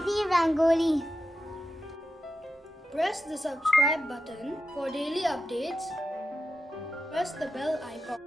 easy Rangoli. Press the subscribe button for daily updates. Press the bell icon.